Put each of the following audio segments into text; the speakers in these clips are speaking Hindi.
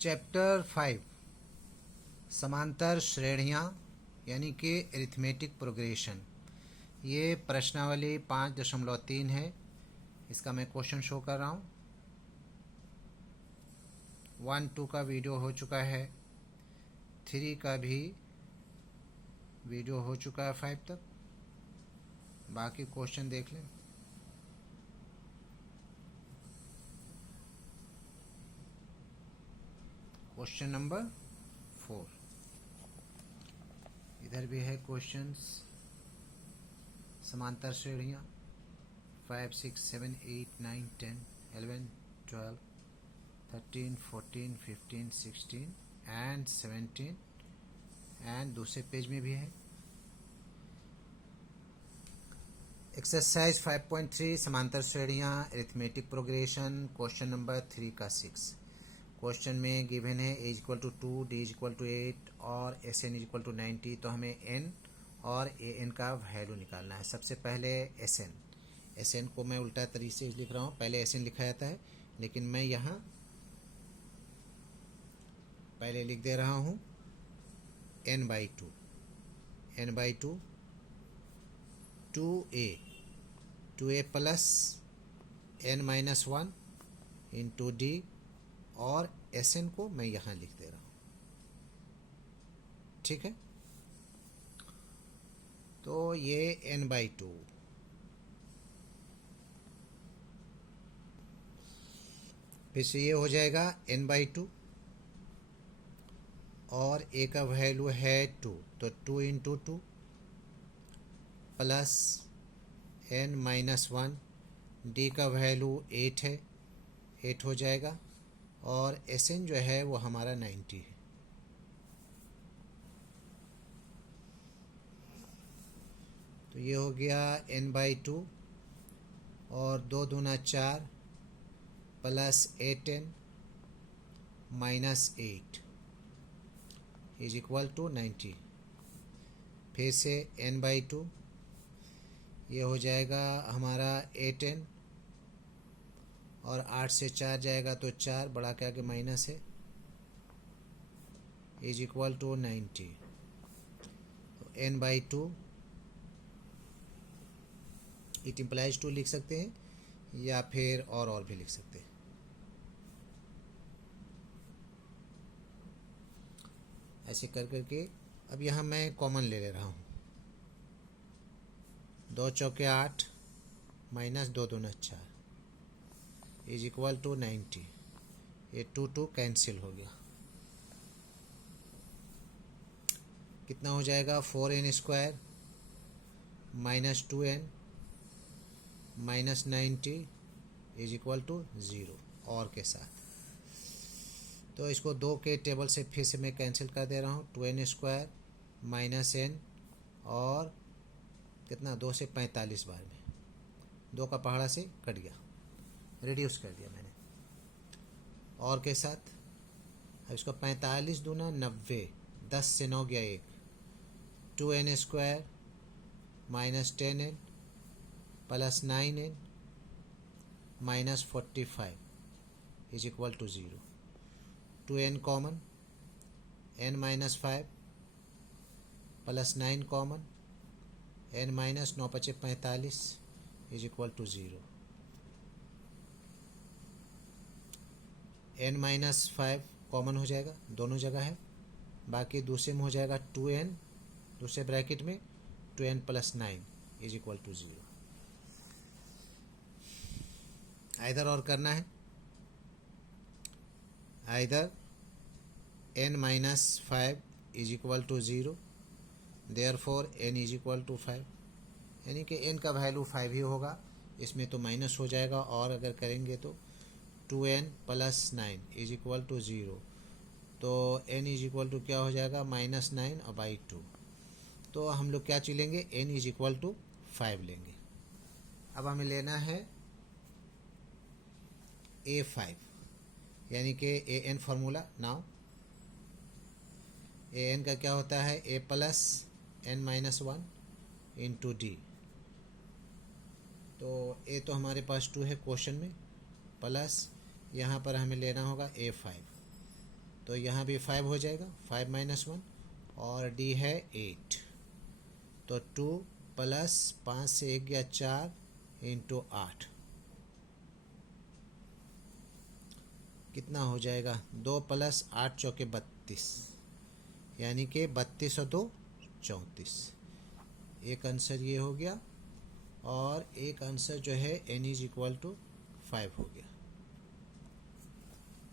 चैप्टर 5 समांतर श्रेणियाँ यानी कि अरिथमेटिक प्रोग्रेशन। ये प्रश्नावली 5.3 है। इसका मैं क्वेश्चन शो कर रहा हूँ। 1-2 का वीडियो हो चुका है, 3 का भी वीडियो हो चुका है 5 तक। बाकी क्वेश्चन देख लें। क्वेश्चन नंबर 4 इधर भी है क्वेश्चंस। समांतर श्रेणियाँ 5, 6, 7, 8, 9, 10, 11, 12, 13, 14, 15, 16 एंड 17 एंड दूसरे पेज में भी है। एक्सरसाइज 5.3 समांतर श्रेणियाँ अरिथमेटिक प्रोग्रेशन। क्वेश्चन नंबर 3 का 6। क्वेश्चन में गिवन है a equal to 2, d equal to 8 और sn इक्वल टू 90। तो हमें n और an का वैल्यू निकालना है। सबसे पहले sn को मैं उल्टा तरीके से लिख रहा हूँ। पहले sn लिखा जाता है, लेकिन मैं यहाँ पहले लिख दे रहा हूँ n/2 2a plus n-1 into d और sn को मैं यहाँ लिख दे रहा हूँ। ठीक है, तो ये n/2 फिर से ये हो जाएगा n/2 और a का वैल्यू है 2, तो 2 इंटू 2 प्लस n-1, d का वैल्यू 8 है, 8 हो जाएगा और sn जो है वो हमारा 90 है। तो ये हो गया n/2 और 2 दूना 4 plus 8n minus 8 is equal to 90। फिर से n/2 ये हो जाएगा हमारा 8n और 8 से 4 जाएगा तो 4 बढ़ा के आगे माइनस है इज इक्वल टू 90। तो n/2 इट इम्प्लाइज 2 लिख सकते हैं या फिर और भी लिख सकते हैं। ऐसे कर करके अब यहाँ मैं कॉमन ले रहा हूँ। 2 चौके 8 माइनस 2 दूना 4 इज इक्वल टू 90। ये 2 कैंसिल हो गया। कितना हो जाएगा 4n² minus 2n minus 90 is equal to 0 और के साथ। तो इसको 2 के टेबल से फिर से मैं कैंसिल कर दे रहा हूँ। 2n² माइनस n और कितना 2 से 45 बार में 2 का पहाड़ा से कट गया, रिड्यूस कर दिया मैंने और के साथ। अब इसको 45 दूना 90, 10 से 9 गया 1, 2n² minus 10n plus 9n minus 45 is equal to 0। 2n common, n minus 5 plus 9 common, n minus 9 × 45 is equal to 0। n minus 5 common हो जाएगा, दोनों जगह है। बाकी दूसरे में हो जाएगा 2n, दूसरे ब्रैकेट में 2n plus 9 is equal to 0। Either और करना है, either n minus 5 is equal to 0, therefore n is equal to 5, यानी कि n का वैल्यू 5 ही होगा। इसमें तो माइनस हो जाएगा और अगर करेंगे तो 2n plus 9 is equal to 0, तो n इज इक्वल टू क्या हो जाएगा -9 और बाई 2। तो हम लोग क्या चलेंगे n इज इक्वल टू 5 लेंगे। अब हमें लेना है a5, यानी कि an फार्मूला। नाउ an का क्या होता है a plus n-1 into d। तो a तो हमारे पास 2 है क्वेश्चन में, प्लस यहाँ पर हमें लेना होगा a5। तो यहाँ भी 5 हो जाएगा, 5 माइनस 1, और डी है 8। तो 2 प्लस 5 से 1 गया 4 इंटू 8, कितना हो जाएगा? 2 प्लस 8 चौके 32, यानी कि 32 और 2 34। एक आंसर ये हो गया, और एक आंसर जो है n इज इक्वल टू 5 हो गया,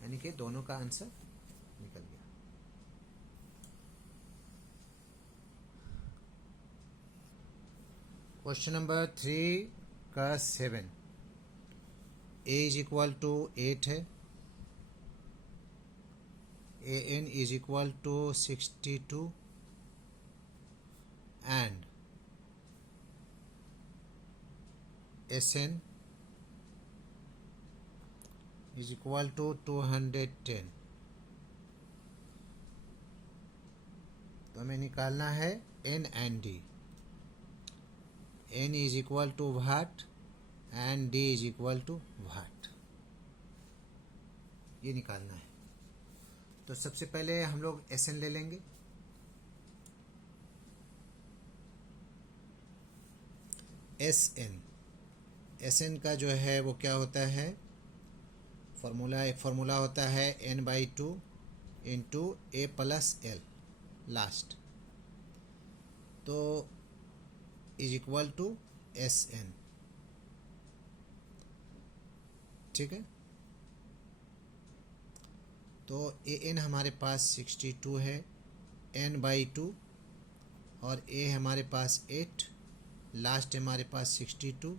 यानी कि दोनों का आंसर निकल गया। क्वेश्चन नंबर 3 का 7, a इज इक्वल टू 8 है, a n is equal to 62 and s n is equal to 210। तो हमें निकालना है n and d। n is equal to what and d is equal to what, ये निकालना है। तो सबसे पहले हम लोग Sn ले लेंगे। Sn का जो है वो क्या होता है? एक फार्मूला होता है n/2 into a plus l last, तो इज इक्वल टू Sn। ठीक है, तो an हमारे पास 62 है, n/2, और a हमारे पास 8, लास्ट हमारे पास 62,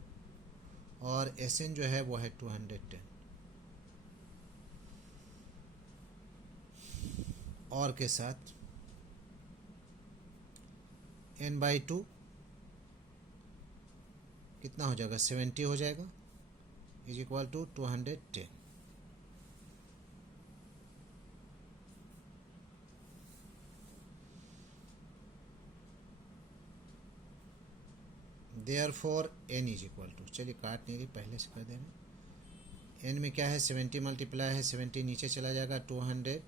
और Sn जो है वो है 210। और के साथ n/2 कितना हो जाएगा? 70 हो जाएगा, is equal to 210। Therefore n is equal to, चलिए काट नहीं रही, पहले से कर दे रहे। n में क्या है? 70 मल्टीप्लाई है 70, नीचे चला जाएगा 210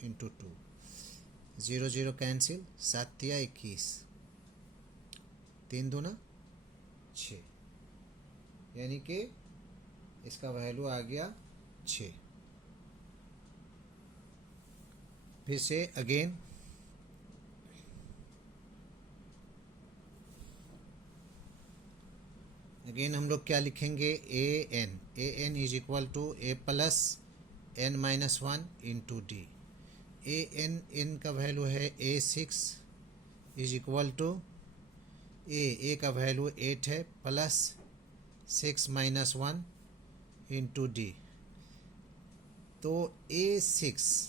इंटू 2, 0 0 कैंसिल, 7 या 21, 3 दूना 6, यानी कि इसका वैल्यू आ गया 6। फिर से अगेन हम लोग क्या लिखेंगे? an is equal to a plus n minus 1 into d. n का वैल्यू है a6 is equal to a का वैल्यू 8 है, प्लस 6 माइनस 1 इंटू डी। तो a6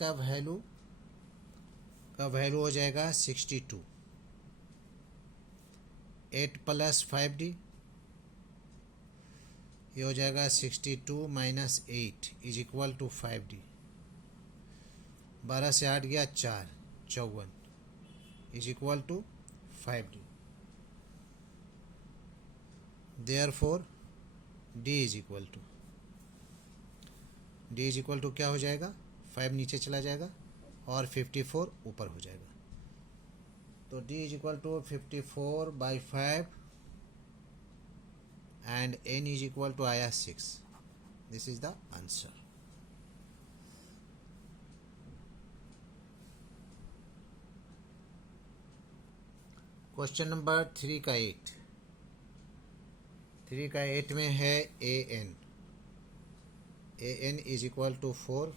का वैल्यू हो जाएगा 62, 8 प्लस 5d, ये हो जाएगा 62 minus 8 is equal to 5d। 12 से 8 गया 4, 54 is equal to 5d। Therefore d is equal to क्या हो जाएगा? 5 नीचे चला जाएगा और 54 ऊपर हो जाएगा। तो d is equal to 54/5 and n is equal to आया 6। This is the answer। Question number 3 का 8 में है an is equal to 4,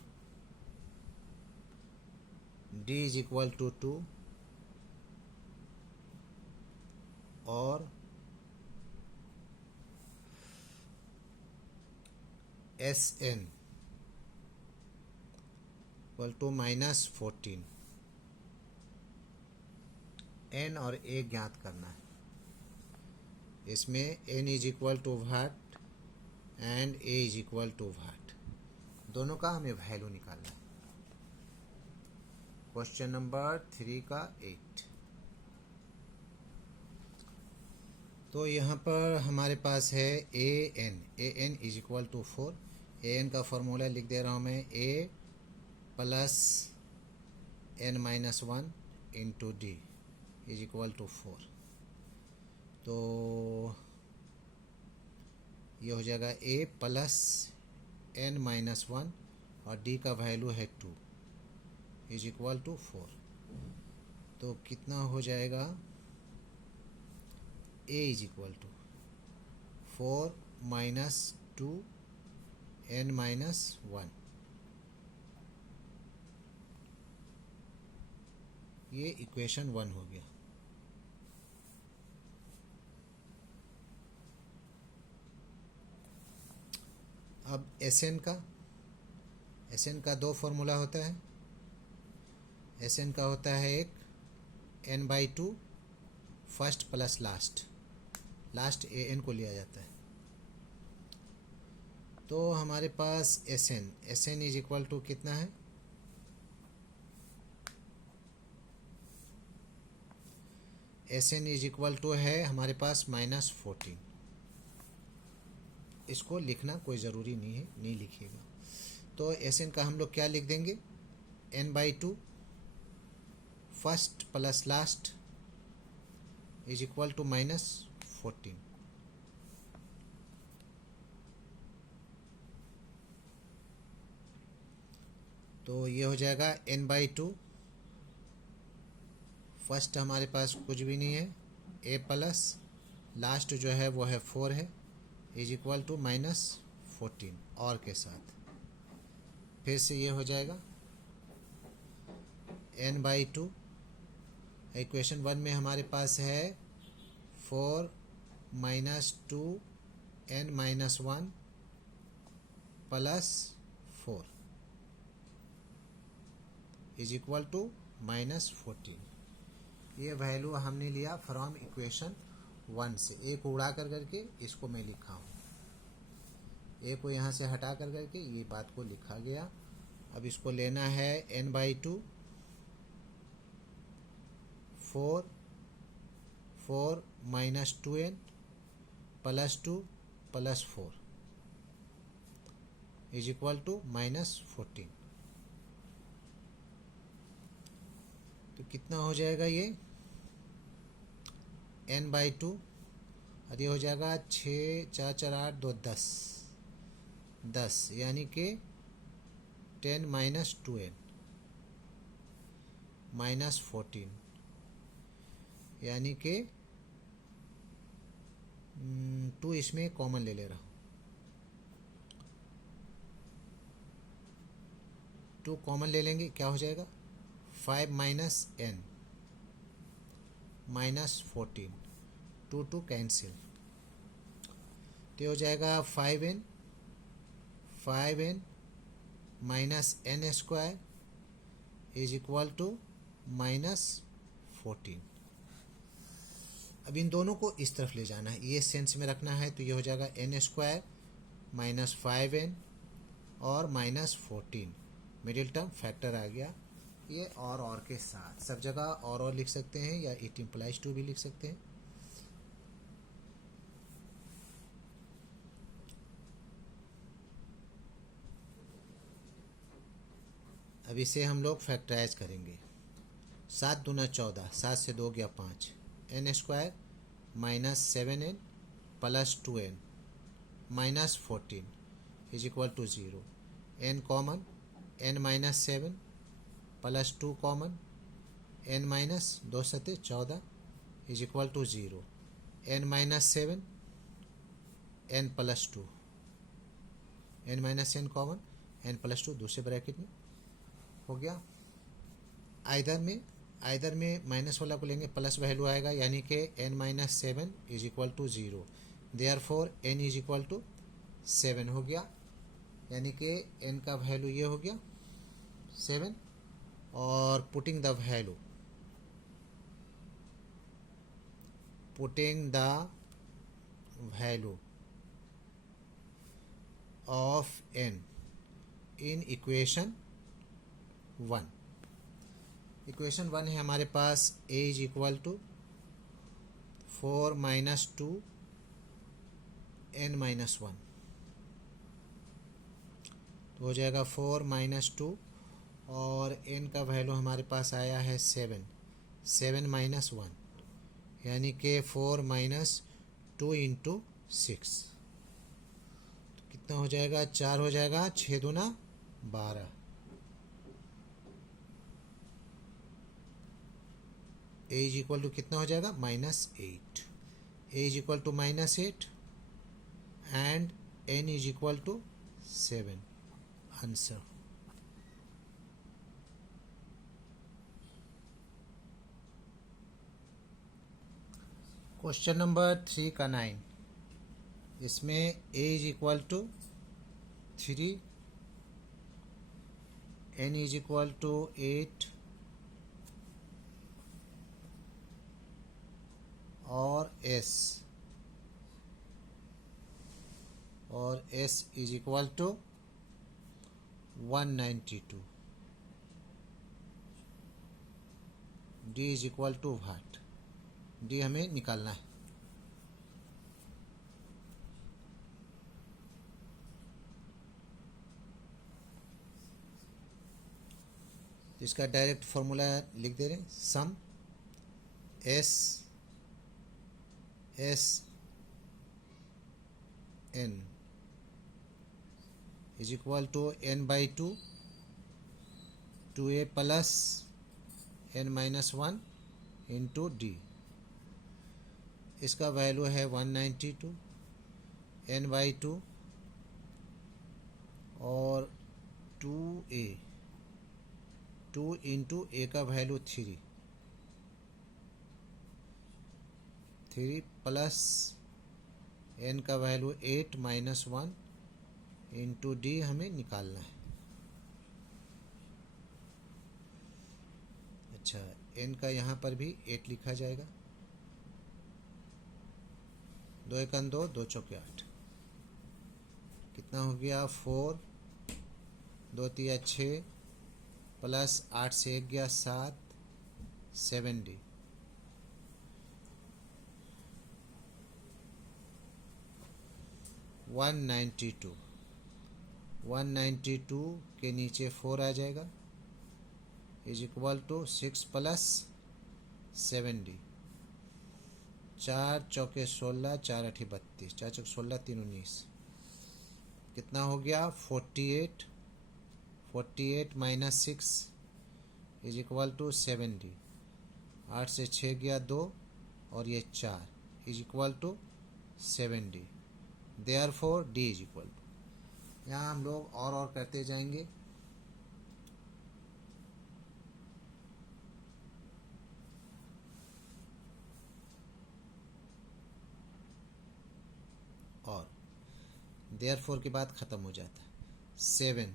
d is equal to 2, और Sn इक्वल टू -14। n और a ज्ञात करना है। इसमें n is equal to what and a is equal to what, दोनों का हमें वैल्यू निकालना है। क्वेश्चन नंबर 3 का 8। तो यहाँ पर हमारे पास है a n is equal to 4। A n का फॉर्मूला लिख दे रहा हूँ मैं, a plus n minus 1 into d is equal to 4। तो ये हो जाएगा ए प्लस एन माइनस 1 और डी का वैल्यू है 2 इज इक्वल टू 4। तो कितना हो जाएगा, a is equal to 4 minus 2 n minus 1। ये इक्वेशन 1 हो गया। अब एस एन का दो फॉर्मूला होता है। एस एन का होता है एक n/2 first plus last a n को लिया जाता है। तो हमारे पास s n is equal to कितना है, s n is equal to है हमारे पास -14। इसको लिखना कोई ज़रूरी नहीं है, नहीं लिखिएगा। तो एस एन का हम लोग क्या लिख देंगे, n/2 first plus last is equal to -14। तो ये हो जाएगा n/2 फर्स्ट हमारे पास कुछ भी नहीं है, ए प्लस लास्ट जो है वो है 4 है, इज इक्वल टू -14 और के साथ। फिर से ये हो जाएगा n/2। इक्वेशन 1 में हमारे पास है 4 minus 2 n minus 1 plus 4 is equal to -14। ये वैल्यू हमने लिया फ्रॉम इक्वेशन 1 से। ए को उड़ा कर करके इसको मैं लिखा हूँ, ए को यहाँ से हटा कर करके ये बात को लिखा गया। अब इसको लेना है n/2 4 minus 2n plus 2 plus 4 is equal to -14। तो कितना हो जाएगा ये n/2 और ये हो जाएगा 6 4 4 8 2 10 यानी कि 10 माइनस 2n -14 यानी कि 2 इसमें कॉमन ले रहा हूँ, 2 कॉमन ले लेंगे, क्या हो जाएगा 5 माइनस n -14 2 कैंसिल। तो हो जाएगा 5n minus n square is equal to -14। अब इन दोनों को इस तरफ ले जाना है, ये सेंस में रखना है। तो ये हो जाएगा n स्क्वायर माइनस 5n और -14, मिडिल टर्म फैक्टर आ गया। ये और के साथ सब जगह और लिख सकते हैं या इट इम्प्लाइज टू भी लिख सकते हैं। अब इसे हम लोग फैक्टराइज करेंगे। 7 दूना 14, 7 से 2 गया 5, n square minus 7n plus 2n -14 is equal to 0। n common, n minus 7 plus 2 common, n minus 2 सते 14 is equal to 0। n minus 7 n plus 2, n minus n common, n plus 2 दूसरे ब्रैकेट में हो गया। आइदर में माइनस वाला को लेंगे, प्लस वैल्यू आएगा यानी कि n minus 7 is equal to 0। Therefore n is equal to 7 हो गया, यानी कि n का वैल्यू ये हो गया 7। और putting the value of n in equation 1। Equation 1 है हमारे पास a is equal to 4 minus 2 n minus 1, तो हो जाएगा 4 माइनस 2 और n का वैल्यू हमारे पास आया है 7 माइनस 1, यानी कि 4 माइनस 2 इंटू 6, तो कितना हो जाएगा, 4 हो जाएगा, 6 दूना 12, ए इज इक्वल टू कितना हो जाएगा, -8, a is equal to -8 and n is equal to 7, answer. Question number 3 का 9, इसमें a is equal to 3, n is equal to 8 और s is equal to 192, d is equal to what, d हमें निकालना है। इसका डायरेक्ट फॉर्मूला लिख दे रहे हैं, sum s n is equal to n by 2a plus n minus 1 into d, इसका वैल्यू है 192, n बाई 2 और 2a, 2 इंटू ए का वैल्यू 3 प्लस n का वैल्यू 8 माइनस 1 इंटू डी हमें निकालना है। अच्छा, n का यहाँ पर भी 8 लिखा जाएगा, 2 एकन 2, 2 चौके 8, कितना हो गया, 4, 2 तिया 6 प्लस 8 से 1 गया 7, 7d, वन 192 के नीचे 4 आ जाएगा, is equal to 6 plus 7d, 4 चौके 16, 4 8 32, 4 चौके 16, 3 19, कितना हो गया, 48 minus 6 is equal to 7d, 8 से 6 गया 2 और ये 4 is equal to 7d, therefore d is equal to, यहाँ हम लोग और करते जाएंगे। और देयरफॉर के बाद ख़त्म हो जाता है, 7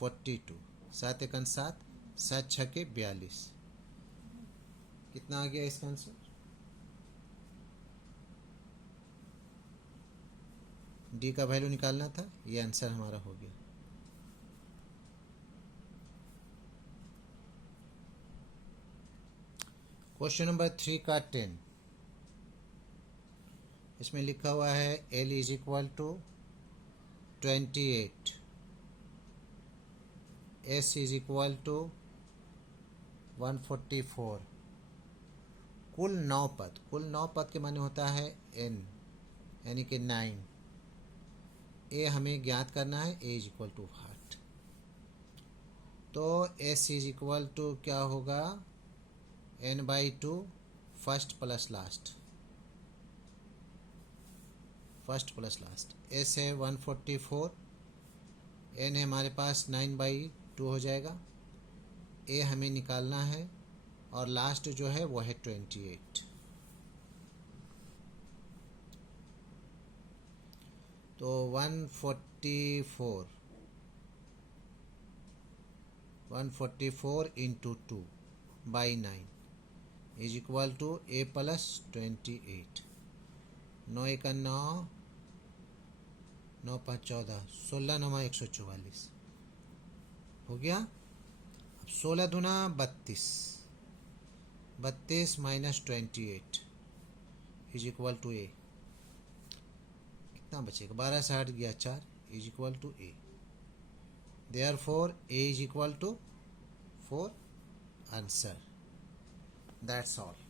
42, 7 एकन 7, 7 छके 42, कितना आ गया इसका आंसर, डी का वैल्यू निकालना था, ये आंसर हमारा हो गया। क्वेश्चन नंबर 3 का 10, इसमें लिखा हुआ है L is equal to 28, S is equal to 144, कुल 9 पद, कुल 9 पद के माने होता है n, यानी कि 9, ए हमें ज्ञात करना है, ए इज इक्वल टू व्हाट, तो एस इज इक्वल टू क्या होगा, n by 2 first plus last, S है 144, n है हमारे पास 9 बाई 2 हो जाएगा, ए हमें निकालना है और लास्ट जो है वो है 28, तो 144 into 2 by 9 is equal to a plus 28, 9 एकन 9, 9 5 14, 16 9 144 हो गया। अब 16 दूना 32 minus 28 is equal to a, कितना बचेगा 12 से 8 गया 4 is equal to a, therefore a is equal to 4 answer. That's all.